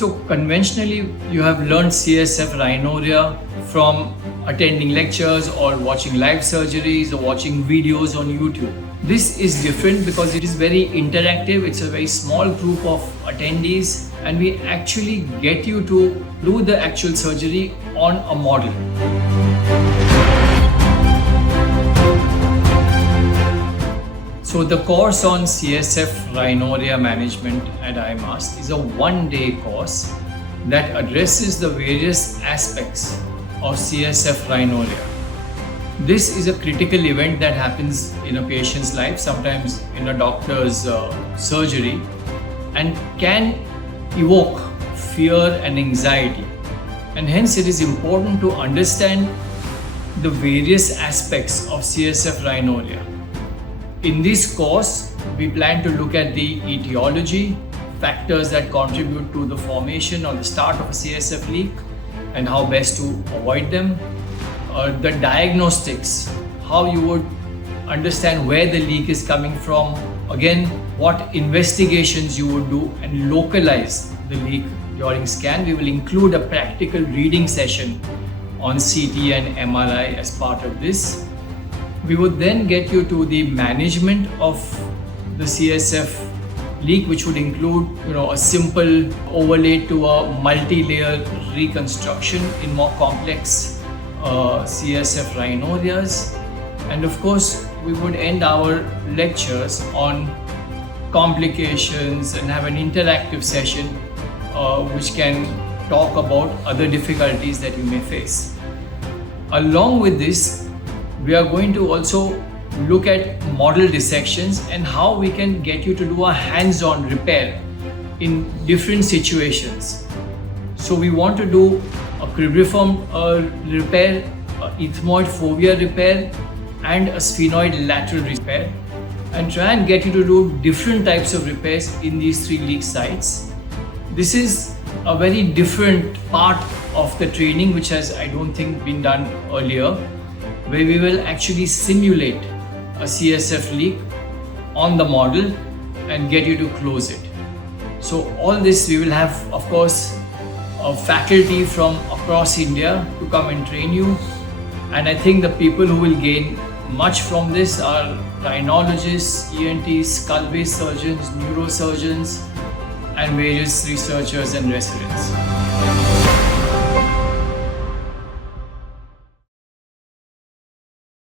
So conventionally, you have learned CSF rhinorrhea from attending lectures or watching live surgeries or watching videos on YouTube. This is different because it is very interactive. It's a very small group of attendees and we actually get you to do the actual surgery on a model. So the course on CSF rhinorrhea management at IMMAST is a one-day course that addresses the various aspects of CSF rhinorrhea. This is a critical event that happens in a patient's life, sometimes in a doctor's surgery, and can evoke fear and anxiety. And hence it is important to understand the various aspects of CSF rhinorrhea. In this course, we plan to look at the etiology, factors that contribute to the formation or the start of a CSF leak and how best to avoid them, the diagnostics, how you would understand where the leak is coming from, again, what investigations you would do and localize the leak during scan. We will include a practical reading session on CT and MRI as part of this. We would then get you to the management of the CSF leak, which would include a simple overlay to a multi-layer reconstruction in more complex CSF rhinorrheas. And of course, we would end our lectures on complications and have an interactive session which can talk about other difficulties that you may face. Along with this, we are going to also look at model dissections and how we can get you to do a hands-on repair in different situations. So we want to do a cribriform repair, a ethmoid fovea repair, and a sphenoid lateral repair, and try and get you to do different types of repairs in these three leak sites. This is a very different part of the training which has, I don't think, been done earlier, where we will actually simulate a CSF leak on the model and get you to close it. So all this we will have, of course, a faculty from across India to come and train you. And I think the people who will gain much from this are rhinologists, ENTs, skull-base surgeons, neurosurgeons, and various researchers and residents.